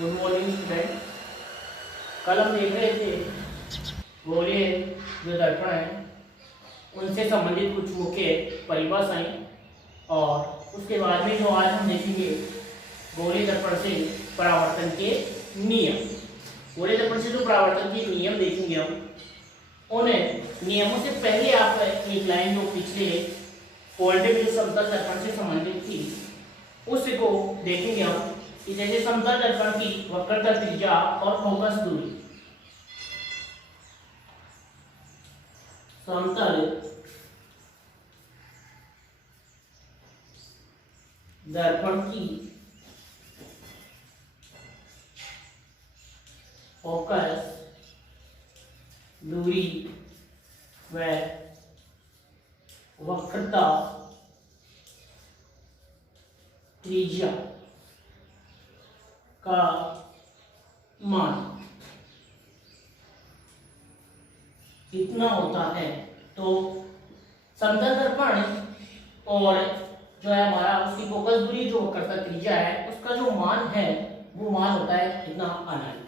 Good morning student. कल हम देख रहे थे गोलीय जो दर्पण है उनसे संबंधित कुछ मुख्य परिभाषाएं, और उसके बाद में जो आज हम देखेंगे गोलीय दर्पण से परावर्तन के नियम। गोलीय दर्पण से जो परावर्तन के नियम देखेंगे हम, उन नियमों से पहले आप एक लाइन जो पिछले क्वालिटी में जो समतल दर्पण से संबंधित थी उसको देखेंगे हम कि जैसे समतल दर्पण की वक्रता त्रिज्या और फोकस दूरी। समतल दर्पण की फोकस दूरी व वक्रता त्रिज्या का मान कितना होता है, तो समतल दर्पण और जो है हमारा उसकी फोकस दूरी जो वक्रता त्रिज्या है उसका जो मान है वो मान होता है कितना, अनंत।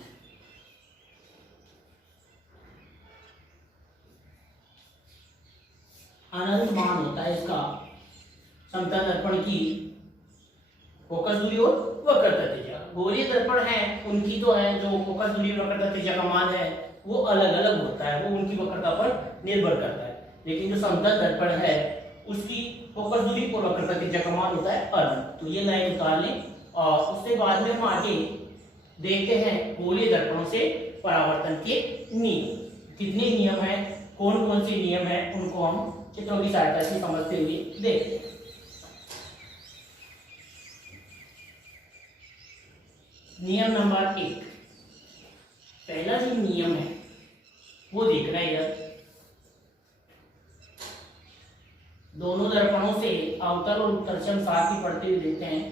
अनंत मान होता है इसका समतल दर्पण की फोकस दूरी और वक्रता त्रिज्या। गोलीय दर्पण है उनकी जो है जो फोकस दूरी और वक्रता त्रिज्या का मान है वो अलग अलग होता है, वो उनकी वक्रता पर निर्भर करता है। लेकिन जो समतल दर्पण है उसकी फोकस दूरी और वक्रता त्रिज्या का मान होता है अनंत। तो ये लाइन उतार लें और उसके बाद में हम आगे देखते हैं गोलीय दर्पणों से परावर्तन के नियम। कितने नियम है, कौन कौन से नियम है, उनको हम चित्रों की सहायता से समझते हुए देखते हैं। नियम नंबर 1, पहला जो नियम है वो देखना है यार, दोनों दर्पणों से अवतल और उत्तरछम साथ ही पढ़ते हुए देखते हैं।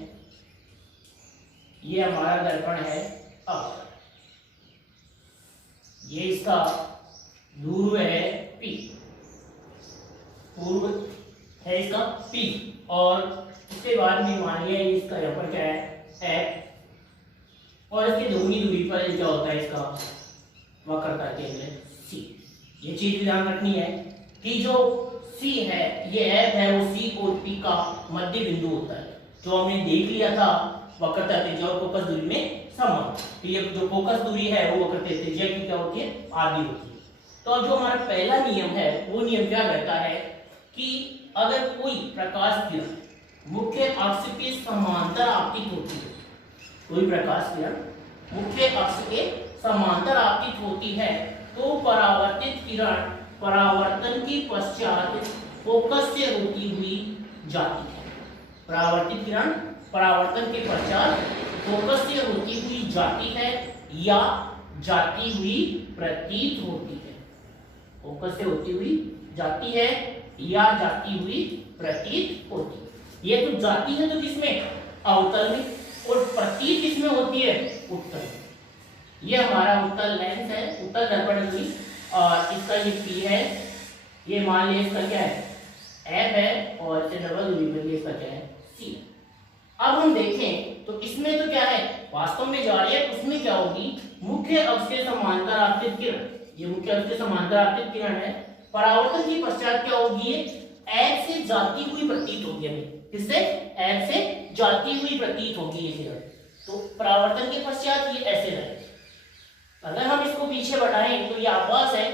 ये हमारा दर्पण है अवतल, ये इसका ध्रुव है P, पूर्व है इसका P, और उसके बाद में मान लिया इसका यहाँ पर क्या है F, और इसके दोगुनी दूरी पर क्या होता है इसका वक्रता केंद्र C। ये चीज भी ध्यान रखनी है कि जो C है ये F है वो C और P का मध्य बिंदु होता है, जो हमने देख लिया था वक्रता त्रिज्या और फोकस दूरी में समान। तो ये जो फोकस दूरी है वो वक्रता त्रिज्या की क्या होती है, आधी होती है। तो अब जो हमारा पहला नियम है वो नियम क्या कहता है कि अगर कोई प्रकाश किरण मुख्य अक्ष के समांतर आपतित होती है, कोई प्रकाश किरण मुख्य अक्ष के समांतर आपतित होती है तो परावर्तित किरण परावर्तन के पश्चात फोकस से होती हुई जाती है। परावर्तित किरण परावर्तन के पश्चात फोकस से होती हुई जाती है या जाती हुई प्रतीत होती है। फोकस से होती हुई जाती है या जाती हुई प्रतीत होती है। ये तो जाती है तो किसमें, अवतल में, और प्रतीत किसमें होती है, उत्तल। ये हमारा उत्तल लेंस है, उत्तल दर्पण की, और इसका ये P है, ये मान लिया इसका क्या है F है, और इसे डबल दूरी पर इसका क्या है C। अब हम देखें तो इसमें तो क्या है, वास्तव में जा रही है उसमें क्या होगी, मुख्य अक्ष के समांतर आपतित किरण, ये मुख्य अक्ष के समांतर आपतित किरण है, परावर्तन के पश्चात क्या होगी, ये F से जाती हुई प्रतीत होगी। हमें किससे, F से जाती हुई प्रतीत होगी ये किरण। तो परावर्तन के पश्चात ये ऐसे रहे, अगर हम इसको पीछे बढ़ाएं तो ये आभास है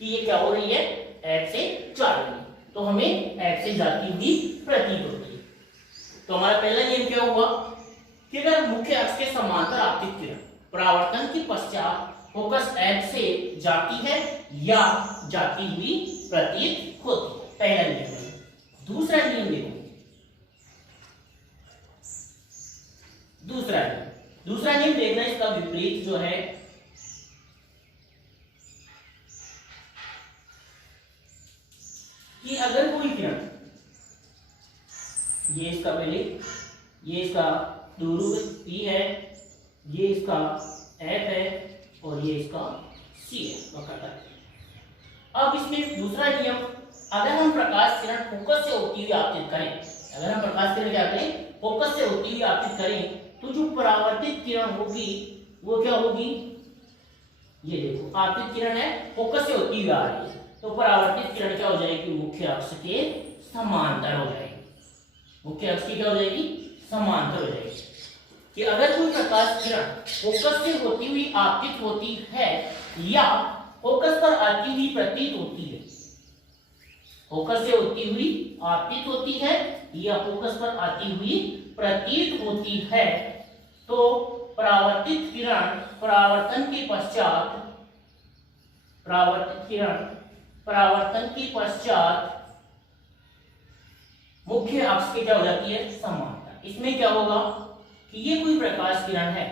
कि ये क्या हो रही है, F से जा रही है, तो हमें F से जाती हुई प्रतीत होती है। तो हमारा पहला नियम क्या हुआ कि अगर मुख्य अक्ष के समांतर आपतित किरण परावर्तन के पश्चात फोकस F से जाती है या जाती हुई प्रतीत होती है, पहला नियम है। दूसरा नियम देखो, दूसरा नियम देखना, इसका विपरीत जो है कि अगर कोई किरण, ये इसका पहले, ये इसका ध्रुव P है, ये इसका F है, और ये इसका C है वक्रता। अब इसमें दूसरा नियम, अगर हम प्रकाश किरण फोकस से होती हुई आपतित करें, अगर हम प्रकाश किरण क्या करें, फोकस से होती हुई आपतित करें, तो जो परावर्तित किरण होगी वो क्या होगी, ये देखो आपतित किरण है, फोकस से होती हुई आ रही है, तो परावर्तित किरण क्या हो जाएगी, मुख्य अक्ष के समांतर हो जाएगी। मुख्य अक्ष की क्या हो जाएगी, समांतर हो जाएगी। कि अगर कोई प्रकाश किरण फोकस से होती हुई आपतित होती है या फोकस पर आती हुई प्रतीत होती है, फोकस से होती हुई आपतित होती है या फोकस पर आती हुई प्रतीत होती है, तो परावर्तित किरण परावर्तन के पश्चात मुख्य अक्ष के क्या हो जाती है, समांतर। इसमें क्या होगा कि ये कोई प्रकाश किरण है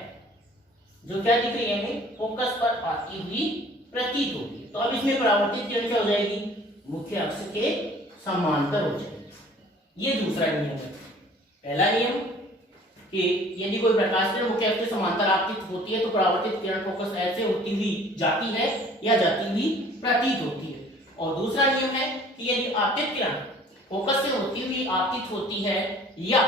जो क्या दिख रही है हमें, फोकस पर आती हुई प्रतीत होती है, तो अब इसमें परावर्तित किरण क्या हो जाएगी, मुख्य अक्ष के समांतर हो जाएगी। ये दूसरा नियम है। पहला नियम कि यदि कोई प्रकाश किरण मुख्य अक्ष के समांतर आपतित होती है तो परावर्तित किरण फोकस ऐसे होती हुई जाती है या जाती हुई प्रतीत होती है। और दूसरा नियम है कि यदि आपतित किरण फोकस से होती हुई आपतित होती है या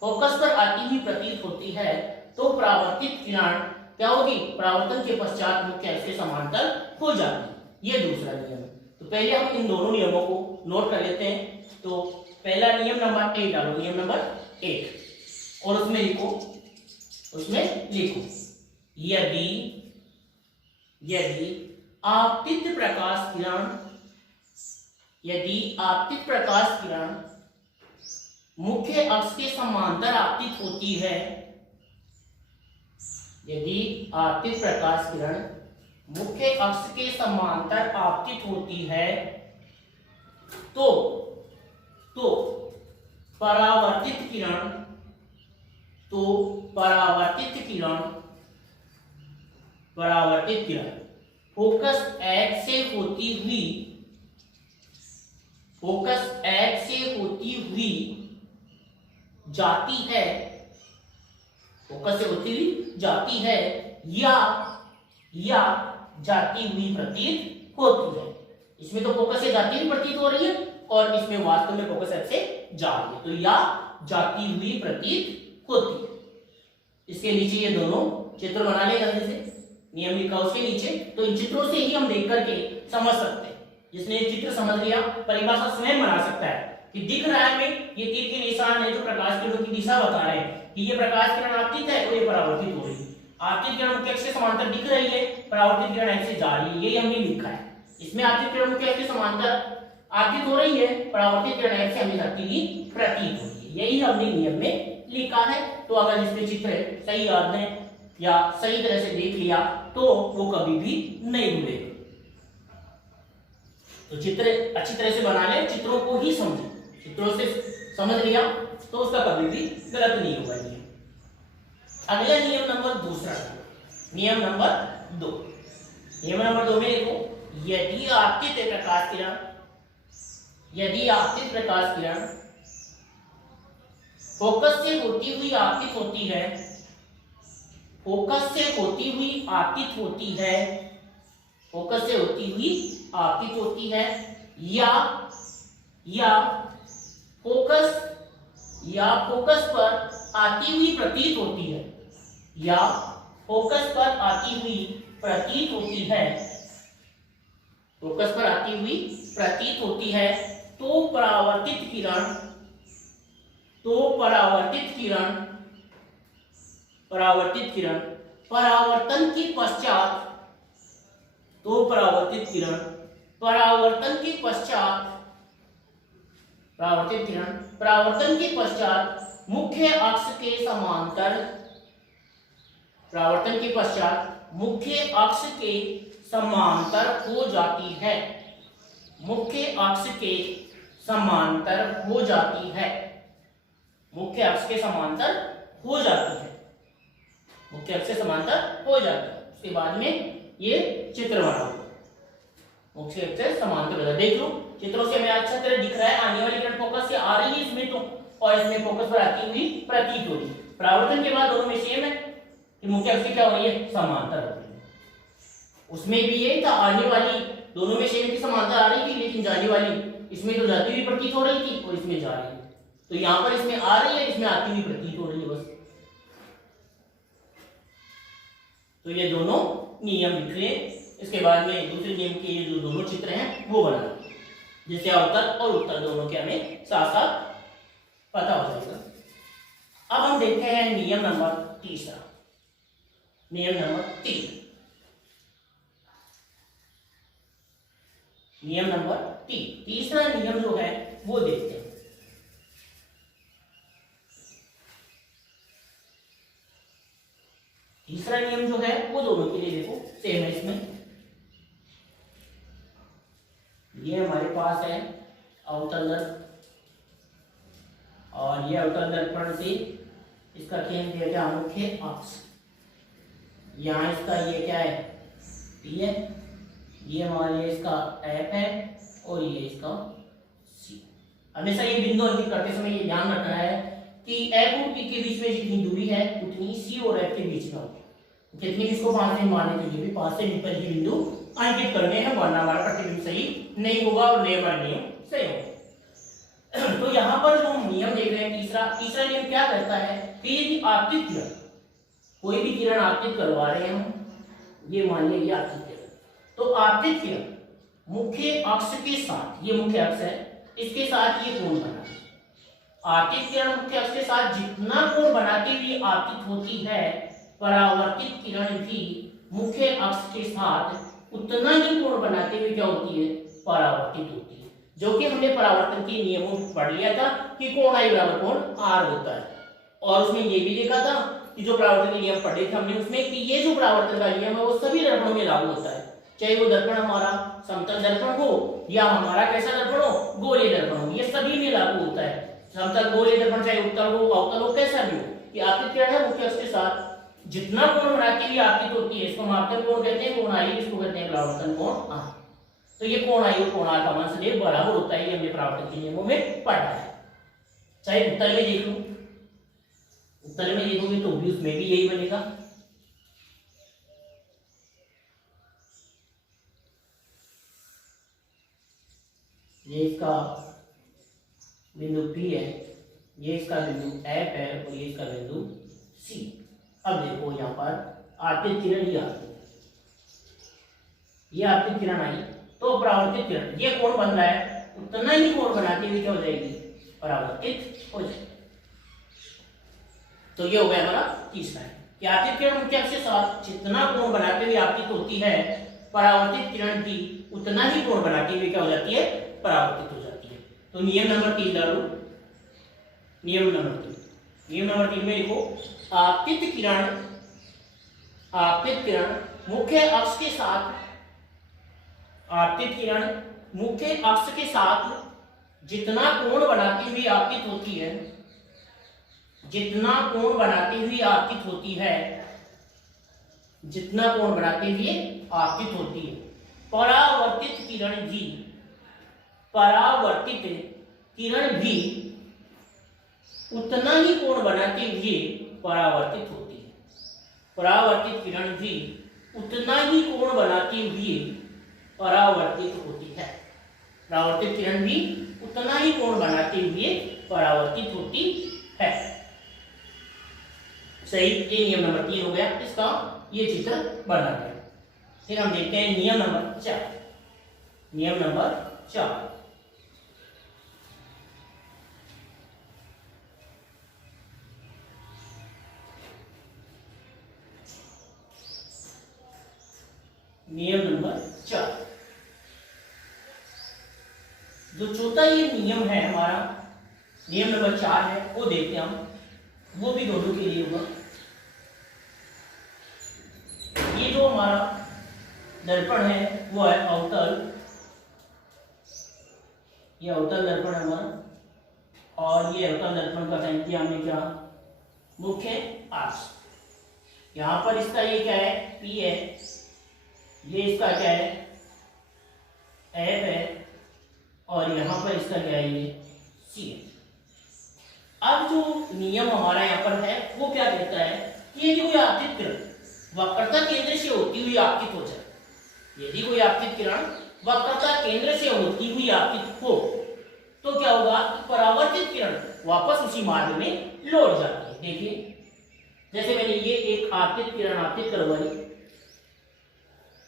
फोकस पर आती हुई प्रतीत होती है तो परावर्तित किरण क्या होगी, परावर्तन के पश्चात मुख्य अक्ष के समांतर हो जाती है। ये दूसरा नियम है। तो पहले हम इन दोनों नियमों को नोट कर लेते हैं। तो पहला नियम नंबर 8 डालो, नियम नंबर 8, और उसमें लिखो यदि आपतित प्रकाश किरण मुख्य अक्ष के समांतर आपतित होती है, यदि आपतित प्रकाश किरण मुख्य अक्ष के समांतर आपतित होती है तो परावर्तित किरण फोकस एक्स से होती हुई जाती है, फोकस से होती हुई जाती है या जाती हुई प्रतीत होती है। इसमें तो फोकस से जाती हुई प्रतीत हो रही है और इसमें वास्तव में फोकस से जा रही है, तो या जाती हुई प्रतीत होती है। इसके नीचे ये दोनों चित्र बना ले जल्दी से, नियम लिखा उसके नीचे। तो इन चित्रों से ही हम देख करके समझ सकते हैं। जिसने चित्र समझ लिया परिभाषा स्वयं बना सकता है कि दिख रहा है हमें ये तीर के निशान है जो प्रकाश किरणों की दिशा बता रहे हैं कि ये प्रकाश किरण आपतित है और ये परावर्तित हो रही है। आपतित किरण मुख्य अक्ष के समांतर दिख रही है, परावर्तित किरण ऐसे जा रही है, यही हमने लिखा है। इसमें आपतित किरण मुख्य अक्ष के समांतर आपतित हो रही है, परावर्तित किरण ऐसे हमें जाती हुई प्रतीत हो रही है, यही हमने नियम में लिखा है। तो अगर इसमें चित्र सही याद है या सही तरह से देख लिया तो वो कभी भी नहीं भूलेगा। तो चित्र अच्छी तरह से बना ले, चित्रों को ही समझे, चित्रों से समझ लिया तो उसका कभी भी गलत नहीं होगा। अगला नियम नंबर दूसरा, नियम नंबर 2। नियम नंबर 2 में देखो यदि आपतित प्रकाश किरण फोकस से होती हुई आपतित होती है, फोकस से होती हुई आपतित होती है, फोकस से होती हुई आपतित होती है या फोकस पर आती हुई प्रतीत होती है, या फोकस पर आती हुई प्रतीत होती है, फोकस पर आती हुई प्रतीत होती है तो परावर्तित किरण परावर्तन के पश्चात मुख्य अक्ष के समांतर हो जाती है, मुख्य अक्ष के समांतर हो जाती है, मुख्य अक्ष के समांतर हो जाती है, मुख्य अक्ष से समांतर हो जाती है। उसके बाद में ये चित्र बनाओ, मुख्य अक्ष से समांतर हो जाता है। देख लो चित्रों से हमें अच्छा तरह दिख रहा है, आने वाली किरण फोकस से आ रही है इसमें तो, और इसमें फोकस पर आती हुई प्रतीत हो रही है। परावर्तन के बाद दोनों में सेम है कि मुख्य अक्ष क्या हो रही है, समांतर हो रही है। उसमें भी ये था, आने वाली दोनों में सेम की समांतर आ रही थी, लेकिन जाने वाली इसमें तो जाती हुई प्रतीत हो रही थी और इसमें जा रही है। तो यहाँ पर इसमें आ रही है, इसमें आती हुई प्रतीत हो रही है बस। तो ये दोनों नियम लिख लें। इसके बाद में दूसरे नियम के जो दोनों चित्र हैं वो बना लें, जिससे अवतल और उत्तल दोनों के हमें साथ साथ पता हो जाएगा। अब हम देखते हैं नियम नंबर तीसरा। नियम नंबर 3, नियम नंबर 3, तीसरा नियम जो है वो देखते हैं। तीसरा नियम जो है वो दोनों के लिए देखो सेम है। इसमें ये हमारे पास है अवतल दर्पण, और ये अवतल दर्पण से इसका केंद्र दिया गया मुख्य अक्ष। यहाँ इसका ये क्या है, P है, ये हमारे लिए इसका F है, और ये इसका C। हमेशा ये बिंदु अंकित करते समय ये ध्यान रखना है कि F और P के बीच में जितनी दूरी है उतनी C और F के बीच में होगी। कितनी भी इसको 5 से मारने के लिए भी 5 से ऊपर के बिंदु अंकित करने हैं, वरना हमारा प्रतिबिंब सही नहीं होगा और नियम सही होगा। तो यहाँ पर जो हम नियम देख रहे हैं तीसरा नियम क्या कहता है कि यदि आपतित किरण, कोई भी किरण आपतित करवा रहे हैं हम, ये मान लिया ये आपतित किरण, तो आपतित किरण मुख्य अक्ष के साथ, ये मुख्य अक्ष है, इसके साथ ये कोण बना। आपतित किरण मुख्य अक्ष के साथ जितना कोण बनाती हुई आपतित होती है, परावर्तित किरण भी मुख्य अक्ष के साथ उतना ही कोण बनाते हुए क्या होती है, परावर्तित होती है। जो कि हमने परावर्तन के नियमों में पढ़ लिया था कि कोण I बराबर कोण R होता है, और उसमें ये भी देखा था कि जो परावर्तन के नियम पढ़े थे हमने उसमें कि ये जो परावर्तन का नियम है वो सभी दर्पणों में लागू होता है, चाहे वो दर्पण हमारा समतल दर्पण हो या हमारा कैसा दर्पण हो, गोलीय दर्पण हो, ये सभी में लागू होता है। समतल गोलीय दर्पण चाहे उत्तल हो अवतल हो कैसा भी हो, कि आपतित किरण है मुख्य अक्ष के साथ जितना कोण बनाती हुई आपतित होती है, इसको हम आपतन कोण कहते हैं, कोण I, इसको कहते हैं परावर्तन कोण R। तो ये कोण I और कोण R का मान सदैव बराबर होता है, ये हमने परावर्तन के नियमों में पढ़ा है। चाहे उत्तल में देख लो, उत्तल में देखोगे तो भी उसमें भी यही बनेगा। ये इसका बिंदु P है, ये इसका बिंदु F है, और ये इसका बिंदु C। अब देखो यहाँ पर आपतित किरण ये आपतित किरण आई, तो परावर्तित किरण ये कोण बन रहा है, उतना ही कोण बनाते हुए क्या हो जाएगी, परावर्तित हो जाएगी। तो ये हो गया हमारा तीसरा है कि आपतित किरण मुख्य अक्ष के साथ जितना कोण बनाते हुए आपतित होती है, परावर्तित किरण भी उतना ही कोण बनाते हुए क्या हो जाती है, परावर्तित हो जाती है। तो नियम नंबर 3 डालो, नियम नंबर 3 में देखो आपतित किरण मुख्य अक्ष के साथ, आपतित किरण मुख्य अक्ष के साथ जितना कोण बनाती हुई आपतित होती है, जितना कोण बनाती हुई आपतित होती है, जितना कोण बनाते हुए आपतित होती है, परावर्तित किरण भी उतना ही कोण बनाते हुए परावर्तित होती है। परावर्तित किरण भी उतना ही कोण बनाते हुए परावर्तित होती है। परावर्तित किरण भी उतना ही कोण बनाते हुए परावर्तित होती है। सही, ये नियम नंबर 3 हो गया, इसका ये चित्र बना गया। फिर हम देखते हैं नियम नंबर 4। नियम नंबर 4, नियम नंबर 4, जो चौथा ये नियम है हमारा, नियम नंबर 4 है, वो देखते हैं हम, वो भी दोनों के लिए होगा। ये जो हमारा दर्पण है वो है अवतल, ये अवतल दर्पण है हमारा, और ये अवतल दर्पण का साइन किया हमने क्या, मुख्य अक्ष। यहाँ पर इसका ये क्या है, P है, ये इसका क्या है, F है, और यहाँ पर इसका क्या है, ये C है। अब जो नियम हमारा यहाँ पर है वो क्या कहता है कि यदि कोई आपतित किरण वक्रता केंद्र से होती हुई आपतित हो जाए, यदि कोई आपतित किरण वक्रता केंद्र से होती हुई आपतित हो, तो क्या होगा, परावर्तित किरण वापस उसी मार्ग में लौट जाती है। देखिए, जैसे मैंने ये एक आपतित किरण आपतित करवाई,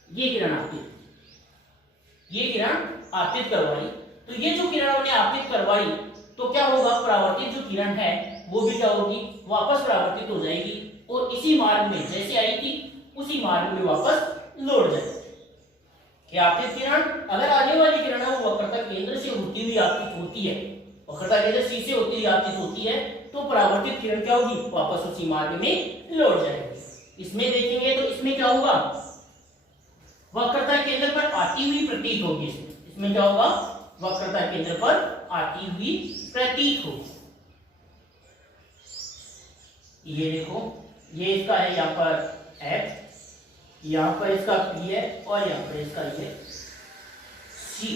ये किरण आपतित, ये किरण आपतित करवाई, तो ये जो किरण हमने आपतित करवाई तो क्या होगा, परावर्तित जो किरण है वो भी क्या होगी, वापस परावर्तित हो जाएगी और इसी मार्ग में जैसे आई थी उसी मार्ग में वापस लौट जाएगी। क्या आपतित किरण अगर आने वाली किरण है वो वक्रता केंद्र से होती हुई आपतित होती है, वक्रता केंद्र C से होती हुई आपतित होती है, तो परावर्तित किरण क्या होगी, वापस उसी मार्ग में लौट जाएगी। इसमें देखेंगे तो इसमें क्या होगा, वक्रता केंद्र पर आती हुई प्रतीत होगी। इसमें क्या होगा, वक्रता केंद्र पर आती हुई प्रतीत होगी। ये देखो, ये इसका है यहाँ पर F, यहाँ पर इसका P है और यहाँ पर इसका ये C।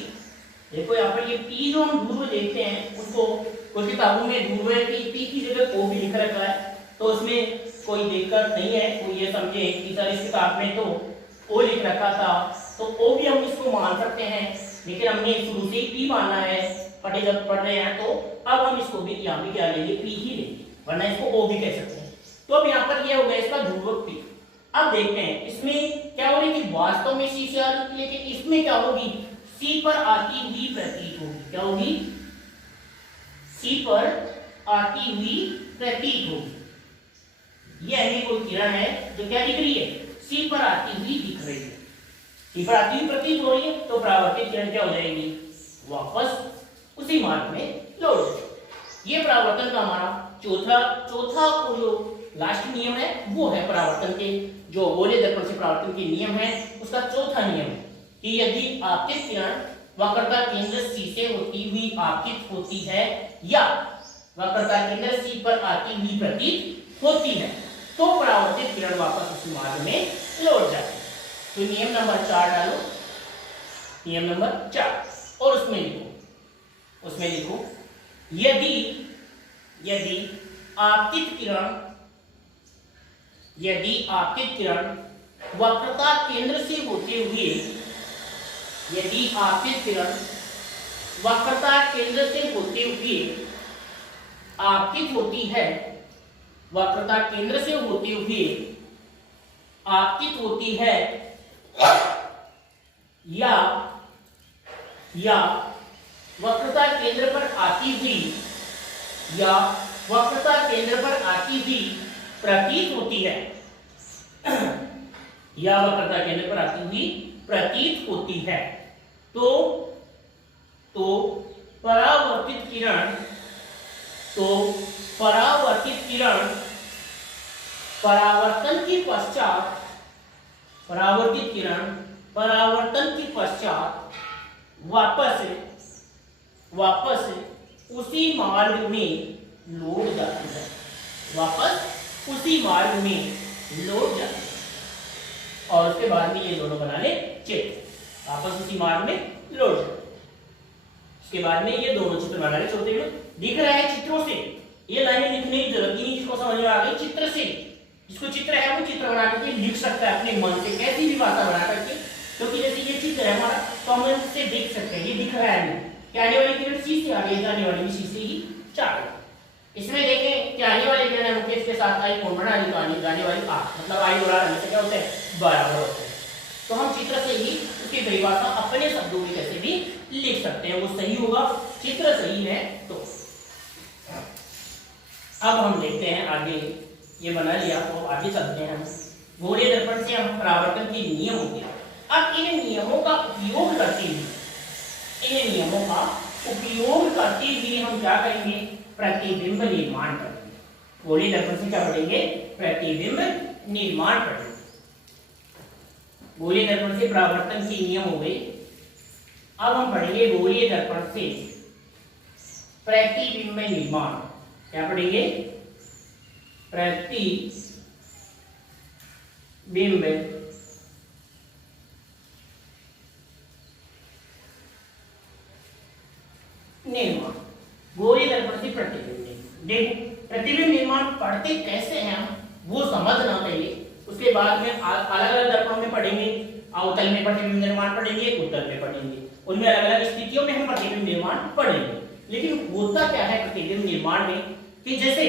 देखो यहाँ पर ये P जो हम ध्रुव देखते हैं उसको कुछ किताबों में ध्रुव की P की जगह O भी लिख रखा है, तो उसमें कोई दिक्कत नहीं है। कोई ये समझे कि सर इस किताब में तो O लिख रखा था तो O भी हम इसको मान सकते हैं, लेकिन हमने शुरू से P माना है, पढ़े जब पढ़ रहे हैं तो अब हम इसको भी यहाँ भी क्या लेंगे, P ही लेंगे, वरना इसको O भी कह सकते हैं। तो अब यहाँ पर ये हो गया इसका ध्रुवक P। अब देखते हैं इसमें क्या हो रही है कि वास्तव में C से आ रही थी, लेकिन इसमें क्या होगी, C पर आती हुई प्रतीत होगी। क्या होगी, C पर आती हुई प्रतीत होगी। यह हमें कोई किरण है जो क्या दिख रही है, C पर आती हुई दिख रही है, C पर आती हुई प्रतीत हो रही है, तो परावर्तित किरण क्या हो जाएगी, वापस उसी मार्ग में लौट जाएगी। ये परावर्तन का हमारा चौथा जो लास्ट नियम है वो है परावर्तन के, जो गोलीय दर्पण से परावर्तन के नियम है उसका चौथा नियम है कि यदि आपतित किरण वक्रता केंद्र C से होती हुई आपतित होती है या वक्रता केंद्र C पर आती हुई प्रतीत होती है तो परावर्तित किरण वापस उसी मार्ग में लौट जाती है। तो नियम नंबर 4 डालो, नियम नंबर 4, और उसमें लिखो यदि आपतित किरण वक्रता केंद्र से होते हुए, यदि आपतित किरण वक्रता केंद्र से होते हुए आपतित होती है, वक्रता केंद्र से होते हुए आपतित होती है या वक्रता केंद्र पर आती हुई प्रतीत होती है या वक्रता केंद्र पर आती हुई प्रतीत होती है, तो परावर्तित किरण परावर्तन के पश्चात वापस उसी मार्ग में लौट जाती है, और उसके बाद में ये दोनों बना ले चित्र, वापस उसी मार्ग में लौट जाए। उसके बाद में ये दोनों चित्र बना ले, चौथे में दिख रहा है चित्रों से, ये लाइनें लिखने की जरूरत ही नहीं, जिसको समझ में आ गई चित्र से, जिसको चित्र है वो चित्र बना करके लिख सकता है अपने मन से, कैसी भी भाषा बना करके, क्योंकि जैसे ये चित्र है हमारा तो हम इससे देख सकते हैं, ये दिख रहा है कि आने वाली किरण C से आ गई, जाने वाली भी C से ही चार। इसमें देखें कि आने वाली किरण मुकेश के साथ आई कौन बना रही, तो आने जाने वाली आ, मतलब आई और आने से क्या होता है, बराबर होता है। तो हम चित्र से ही उसकी परिभाषा अपने शब्दों में कैसे भी लिख सकते हैं, वो सही होगा, चित्र सही है। तो अब हम देखते हैं आगे, ये बना लिया तो आगे चलते हैं हम गोलीय दर्पण से हम परावर्तन के नियम होते हैं। अब इन नियमों का उपयोग करते हुए हम क्या करेंगे, प्रतिबिंब निर्माण करेंगे। गोलीय दर्पण से क्या पढ़ेंगे, प्रतिबिंब निर्माण पढ़ेंगे। गोलीय दर्पण से परावर्तन के नियम हो गए, अब हम पढ़ेंगे गोलीय दर्पण से प्रतिबिंब निर्माण। क्या पढ़ेंगे, प्रतिबिंब निर्माण। गोलीय दर्पण से प्रतिबिंब, देखो प्रतिबिंब निर्माण पढ़ते कैसे हैं हम वो समझना पहले, उसके बाद में अलग अलग दर्पणों में पढ़ेंगे, अवतल में प्रतिबिंब निर्माण पढ़ेंगे, उत्तल में पढ़ेंगे, उनमें अलग अलग स्थितियों में हम प्रतिबिंब निर्माण पढ़ेंगे। लेकिन होता क्या है प्रतिबिंब निर्माण में कि जैसे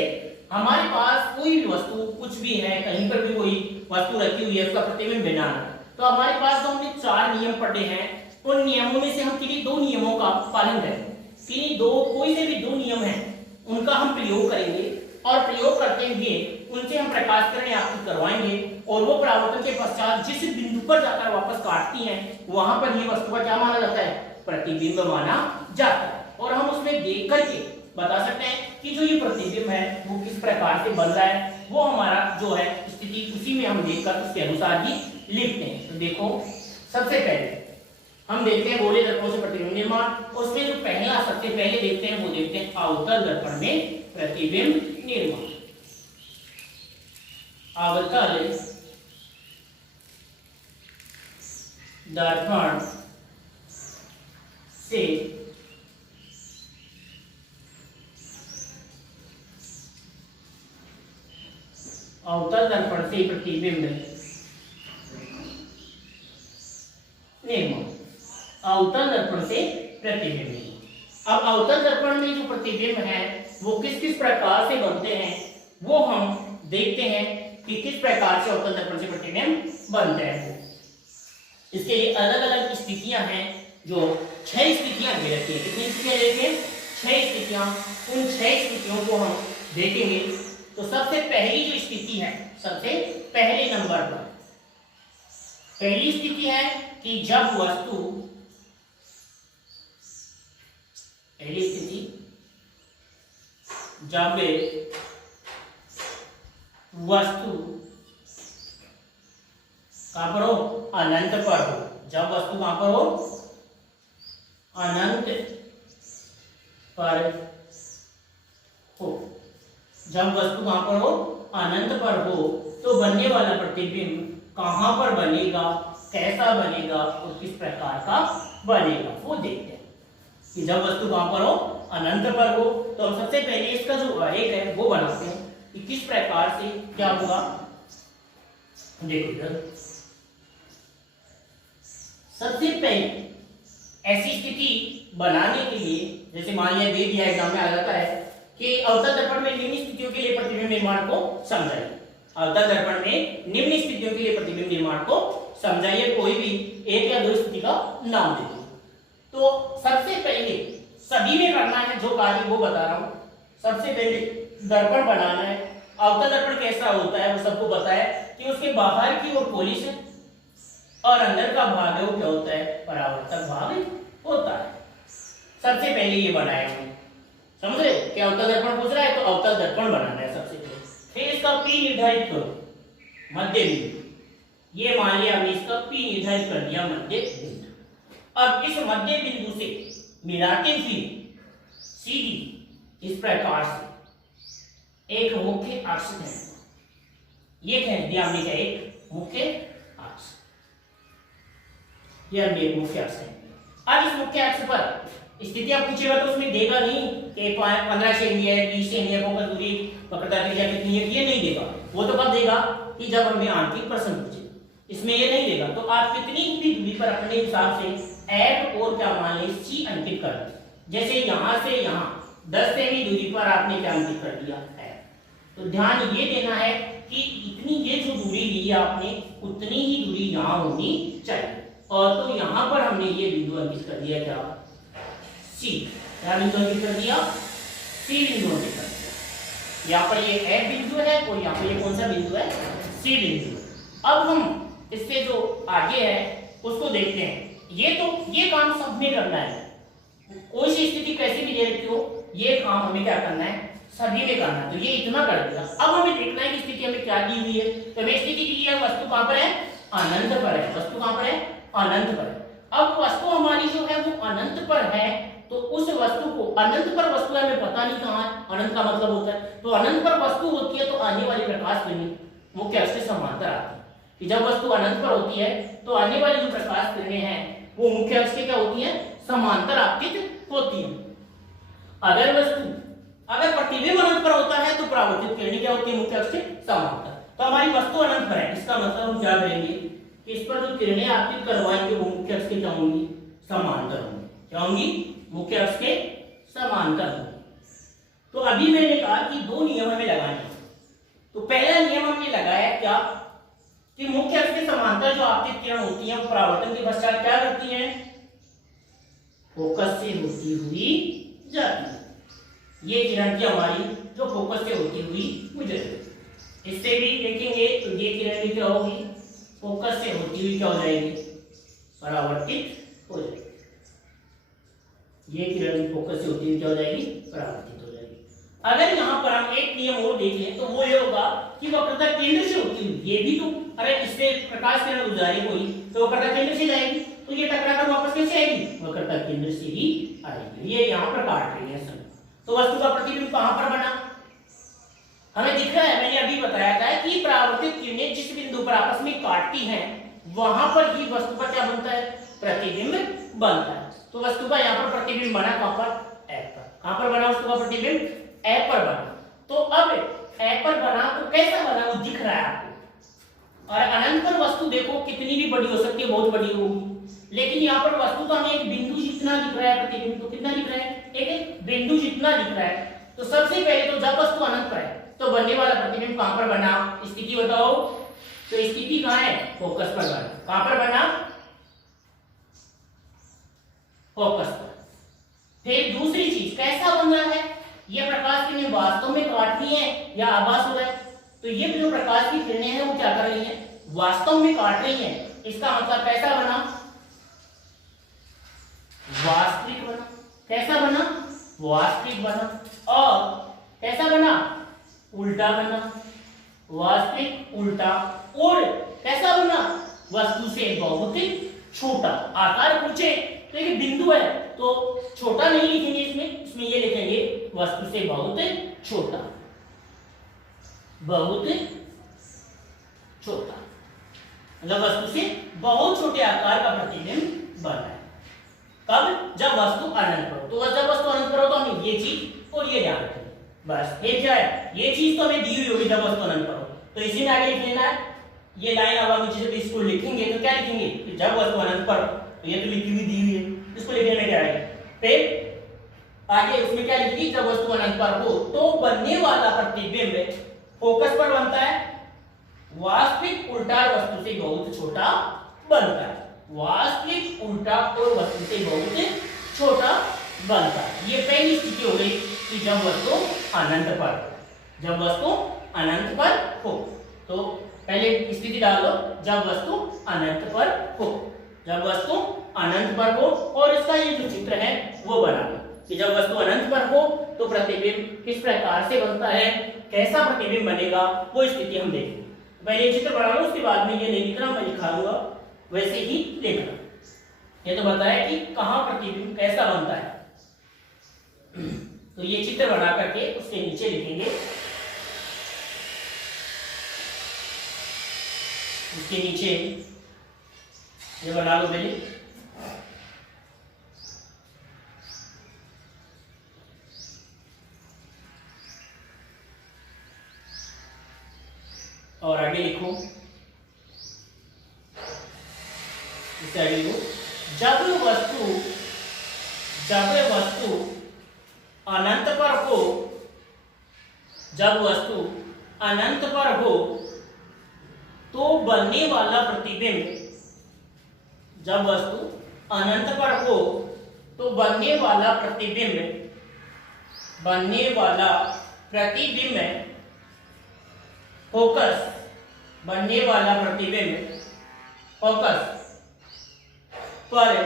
हमारे पास कोई भी वस्तु कुछ भी है, कहीं पर भी कोई वस्तु रखी हुई है, उसका प्रतिबिंब बनाना, तो तो हमारे पास जो हमने 4 नियम पढ़े हैं, उन नियमों में से हम किन्हीं 2 नियमों का पालन करेंगे। किन्हीं दो, कोई से भी 2 नियम हैं उनका हम प्रयोग करेंगे और प्रयोग करते हुए उनसे हम प्रकाश किरणें आपको करवाएंगे और वो परावर्तन के पश्चात जिस बिंदु पर जाकर वापस काटती हैं वहां पर ये वस्तु का क्या माना जाता है, प्रतिबिंब माना जाता है। और हम उसमें देख करके बता सकते हैं कि जो ये प्रतिबिंब है वो किस प्रकार से बन रहा है, वो हमारा जो है स्थिति उसी में हम देखकर उसके अनुसार ही लिखते हैं। तो देखो सबसे पहले हम देखते हैं गोले दर्पणों से प्रतिबिंब निर्माण। उसमें जो पहला सबसे पहले देखते हैं वो देखते हैं अवतल दर्पण में प्रतिबिंब निर्माण। अवतल दर्पण से अवतल दर्पण से प्रतिबिंब निर्माण। अवतल दर्पण से प्रतिबिंब। अब अवतल दर्पण में जो प्रतिबिंब है वो किस किस प्रकार से बनते हैं वो हम देखते हैं कि किस प्रकार से अवतल दर्पण से प्रतिबिंब बनते हैं। इसके लिए अलग अलग स्थितियां हैं, जो 6 स्थितियां दे रखी है। कितनी स्थितियां देखिए, 6 स्थितियां। उन 6 स्थितियों को हम देखेंगे। तो सबसे पहली जो स्थिति है, सबसे पहले नंबर पर पहली स्थिति है कि जब वस्तु, पहली स्थिति जब वस्तु कहां पर हो, अनंत पर हो। जब वस्तु कहां पर हो, अनंत पर हो। जब वस्तु कहां पर हो, अनंत पर हो, तो बनने वाला प्रतिबिंब कहां पर बनेगा, कैसा बनेगा और किस प्रकार का बनेगा वो देखते हैं। कि जब वस्तु कहां पर हो, अनंत पर हो, तो हम सबसे पहले इसका जो आरेख है वो बनाते हैं कि किस प्रकार से क्या होगा। देखो इधर सबसे पहले ऐसी स्थिति बनाने के लिए, जैसे मान लिया दे दिया एग्जाम में आ जाता है कि अवतल दर्पण में निम्न स्थितियों के लिए प्रतिबिंब निर्माण को समझाइए। अवतल दर्पण में निम्न स्थितियों के लिए प्रतिबिंब निर्माण को समझाइए। कोई भी 1 या 2 स्थिति का नाम दे दो। तो सबसे पहले सभी में करना है जो कार्य वो बता रहा हूं। सबसे पहले दर्पण बनाना है। अवतल दर्पण कैसा होता है वो सबको पता है कि उसके बाहर की ओर पॉलिश है और अंदर का भाग है वो क्या होता है, परावर्तक भाग होता है। सबसे पहले ये बनाया हमने, समझ रहे कि अवतल दर्पण पूछ रहा है तो अवतल दर्पण बनाना है सबसे पहले। फिर इसका P निर्धारित करो, मध्य बिंदु। ये मान लिया हमने इसका P निर्धारित कर दिया, मध्य बिंदु। अब इस मध्य बिंदु से मिलाते हुए सीधी इस प्रकार से एक मुख्य अक्ष है, ये कह दिया हमने क्या, एक मुख्य अक्ष। ये हमने एक मुख्य अक्ष है। अब इस मुख्य अक्ष पर स्थितियां पूछेगा तो उसमें देगा नहीं कि 15 सेमी है, 20 सेमी है, फोकस दूरी, वक्रता त्रिज्या कितनी है, ये नहीं देगा। वो तो कब देगा कि जब हमें आंतरिक प्रश्न पूछे, इसमें ये नहीं देगा। तो आप कितनी भी दूरी पर अपने हिसाब से F और क्या मान लें C अंकित कर दें। जैसे यहां से यहां 10 सेमी दूरी पर आपने क्या अंकित कर दिया F। तो ध्यान ये देना है कि इतनी ये जो दूरी ली है आपने उतनी ही दूरी यहां होनी चाहिए। और तो यहां पर हमने ये बिंदु अंकित कर दिया क्या, C। क्या बिंदु अंकित कर दिया, C बिंदु अंकित कर दिया। यहाँ पर ये F बिंदु है और यहाँ पर ये कौन सा बिंदु है, C बिंदु। अब हम इससे जो आगे है उसको देखते हैं। ये काम सब में करना है, कोई सी स्थिति कैसे भी दे रखी हो, ये काम हमें क्या करना है, सभी में करना है। तो ये इतना कर देगा। अब हमें देखना है कि स्थिति हमें क्या दी हुई है। तो हमें स्थिति दी है वस्तु कहां पर है, अनंत पर है। वस्तु कहां पर है, अनंत पर है। अब वस्तु हमारी जो है वो अनंत पर है, तो उस वस्तु को, अनंत पर वस्तु है हमें पता नहीं कहां है, अनंत का मतलब होता है, तो अनंत पर वस्तु होती है तो आने वाली प्रकाश किरणें मुख्य अक्ष से समांतर आती है। कि जब वस्तु अनंत पर होती है तो आने वाली जो प्रकाश किरणें हैं वो मुख्य अक्ष के क्या होती है, समांतर आपतित होती है। अगर प्रतिबिंब अनंत पर होता है तो परावर्तित किरणें क्या होती है, मुख्य अक्ष से समांतर। तो हमारी वस्तु अनंत पर है, इसका मतलब हम क्या करेंगे कि इस पर जो किरणें आपतित करवाएंगे वो मुख्य अक्ष के क्या होंगी, समांतर होंगी। क्या होंगी, मुख्य अक्ष के समांतर होंगी। तो अभी मैंने कहा कि 2 नियम हमें लगाने हैं। तो पहला नियम हमने लगाया क्या, कि मुख्य अक्ष के समांतर जो आपतित किरण होती हैं वो परावर्तन के पश्चात क्या करती हैं, फोकस से होती हुई जाती है। ये किरण की हमारी जो फोकस से होती हुई गुजरेगी। इससे भी देखेंगे तो ये किरण भी क्या होगी, फोकस से होती हुई क्या हो जाएगी, परावर्तित हो जाएगी। ये किरण भी फोकस से होती हुई क्या हो जाएगी, परावर्तित हो जाएगी। अगर यहाँ पर हम एक नियम और देखें तो वो ये होगा कि वक्रता केंद्र से होती हुई, ये भी तो अरे इससे प्रकाश किरण गुजारे कोई तो वक्रता केंद्र से जाएगी, तो ये टकराकर वापस कैसे आएगी, वक्रता केंद्र से ही आएगी। ये यहाँ पर काट रही है सब, तो वस्तु का प्रतिबिंब कहाँ पर बना, हमें दिख रहा है। मैंने अभी बताया था कि परावर्तित किरणें जिस बिंदु पर आपस में काटती हैं वहां पर ही वस्तु का क्या बनता है, प्रतिबिंब बनता है। तो वस्तु का यहाँ पर प्रतिबिंब बना कहां पर, F पर। कहां पर बना वस्तु का प्रतिबिंब, F पर बना। तो अब F पर बना तो कैसा बना वो दिख रहा है आपको। और अनंत पर वस्तु देखो कितनी भी बड़ी हो सकती है, बहुत बड़ी होगी, लेकिन यहाँ पर वस्तु तो हमें एक बिंदु जितना दिख रहा है, प्रतिबिंब तो कितना दिख रहा है, एक बिंदु जितना दिख रहा है। तो सबसे पहले तो जब वस्तु अनंत पर है तो बनने वाला प्रतिबिंब कहां पर बना, स्थिति बताओ। तो स्थिति कहां है, फोकस पर बना। कहां पर बना, फोकस पर। फिर दूसरी चीज कैसा बन रहा है, यह प्रकाश किरणें वास्तव में काटनी है या आभास हो रहा है। तो ये जो प्रकाश की किरणें हैं वो क्या कर रही हैं, वास्तव में काट रही हैं। इसका मतलब कैसा बना, वास्तविक बना। कैसा बना, वास्तविक बना। और कैसा बना, उल्टा बना, वास्तविक उल्टा। और कैसा बना, वस्तु से बहुत छोटा। आकार पूछे तो एक बिंदु है तो छोटा नहीं लिखेंगे इसमें ये लिखेंगे वस्तु से बहुत छोटा, बहुत छोटा, मतलब वस्तु से बहुत छोटे आकार का प्रतिबिंब बना है। कब, जब वस्तु अनंत पर हो। तो जब वस्तु अनंत पर हो तो हमें ये चीज और ये ध्यान रखेंगे बस। ये क्या है, ये चीज तो हमें दी हुई होगी जब वस्तु अनंत पर हो, तो इसी में आगे लिख लेना है। ये लाइन अब हम जब इसको लिखेंगे तो क्या लिखेंगे कि जब वस्तु अनंत पर, तो ये तो लिखी हुई दी हुई है, इसको लिखने में क्या है। फिर आगे उसमें क्या लिखी, जब वस्तु अनंत पर हो तो बनने वाला प्रतिबिंब फोकस पर बनता है, वास्तविक उल्टा वस्तु से बहुत छोटा बनता है। वास्तविक उल्टा और वस्तु से बहुत छोटा बनता है। ये पहली स्थिति हो गई कि जब वस्तु अनंत पर, जब वस्तु अनंत पर हो। तो पहले स्थिति डालो, जब वस्तु अनंत पर हो, जब वस्तु अनंत पर हो। और इसका ये जो चित्र है वो बना लो कि जब वस्तु अनंत पर हो तो प्रतिबिंब किस प्रकार से बनता है, कैसा प्रतिबिंब बनेगा, वो स्थिति हम देखेंगे। पहले ये चित्र बना लो, उसके बाद में ये नहीं लिखना, मैं लिखाऊंगा वैसे ही लिखना। ये तो बताया कि कहां प्रतिबिंब कैसा बनता है। तो ये चित्र बना करके उसके नीचे लिखेंगे, उसके नीचे ये बना लो पहले। और आगे लिखो, इससे आगे लिखो, जब वस्तु अनंत पर हो, जब वस्तु अनंत पर हो तो बनने वाला प्रतिबिंब, जब वस्तु अनंत पर हो तो बनने वाला प्रतिबिंब, बनने वाला प्रतिबिंब फोकस, बनने वाला प्रतिबिंब फोकस पर,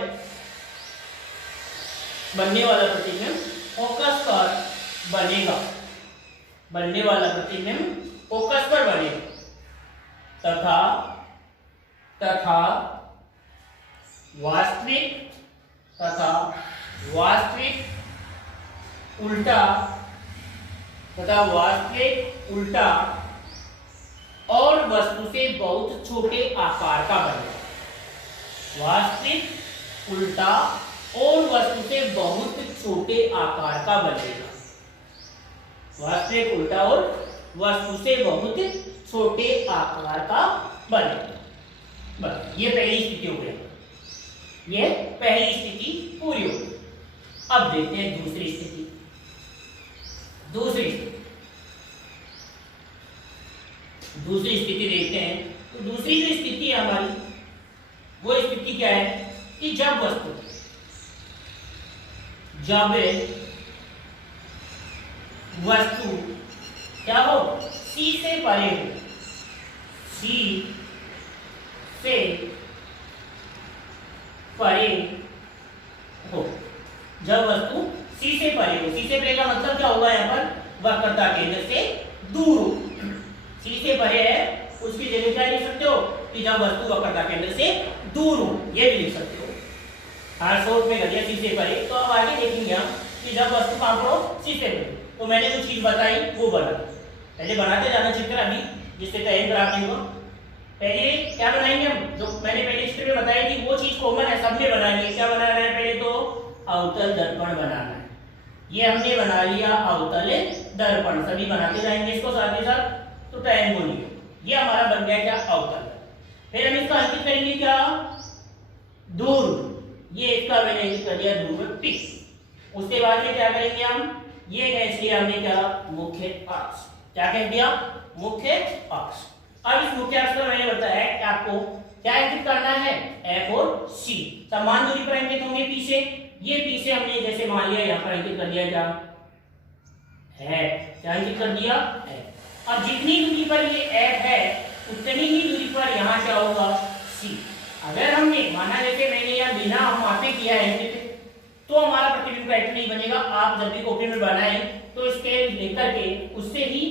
बनने वाला प्रतिबिंब फोकस पर बनेगा, बनने वाला प्रतिबिंब फोकस पर बनेगा। तथा वास्तविक उल्टा, तथा वास्तविक उल्टा और वस्तु से बहुत छोटे आकार का बनेगा। वास्तविक उल्टा और वस्तु से बहुत छोटे आकार का बनेगा। वास्तविक उल्टा और वस्तु से बहुत छोटे आकार का बनेगा। बस ये पहली स्थिति हो गई, ये पहली स्थिति पूरी हो गई। अब देखते हैं दूसरी स्थिति। दूसरी स्थिति देखते हैं तो दूसरी जो स्थिति है हमारी, वो स्थिति क्या है कि जब वस्तु क्या हो, C से परे हो, C से परे हो, जब वस्तु C से परे हो। C से परे का मतलब क्या होगा, यहाँ पर वक्रता केंद्र से दूर हो। C से परे है, उसकी जगह क्या लिख सकते हो कि जब वस्तु वक्रता केंद्र से दूर हो, ये भी लिख सकते हो। हर शॉर्ट में कर दिया C से परे। तो अब आगे देखेंगे हम कि जब वस्तु कहां पर हो, C से परे। तो मैंने जो चीज बताई वो बना, पहले बनाते जाना चित्र अभी, जिससे टाइम खराब नहीं हुआ। पहले क्या बनाएंगे हम, जो मैंने पहले चित्र में बताई थी वो चीज कॉमन है, सबने बनानी है। क्या बनाना है, पहले तो अवतल दर्पण बनाना है। ये हमने बना लिया अवतल दर्पण, सभी बनाते जाएंगे इसको साथ ही साथ, तो टाइम को नहीं। ये हमारा बन गया क्या, अवतल। फिर हम इसका अंकित करेंगे क्या, दूर। ये इसका मैंने अंकित कर दिया दूर P। उसके बाद में क्या करेंगे हम, ये कह दिया हमने क्या, मुख्य अक्ष। क्या कह दिया, मुख्य अक्ष। अब इस मुख्य अक्ष पर मैंने बताया कि आपको क्या अंकित करना है, F और C समान दूरी पर अंकित होंगे P से। ये P से हमने जैसे मान लिया यहाँ पर अंकित कर दिया, क्या है, क्या अंकित कर दिया है। अब जितनी दूरी पर ये F है उतनी ही दूरी पर यहाँ क्या होगा, C। अगर हमने माना जैसे मैंने यहाँ बिना मापे किया है अंकित, तो हमारा प्रतिबिंब करेक्ट नहीं बनेगा। आप जब भी कॉपी में बनाएं तो स्केल लेकर के उससे ही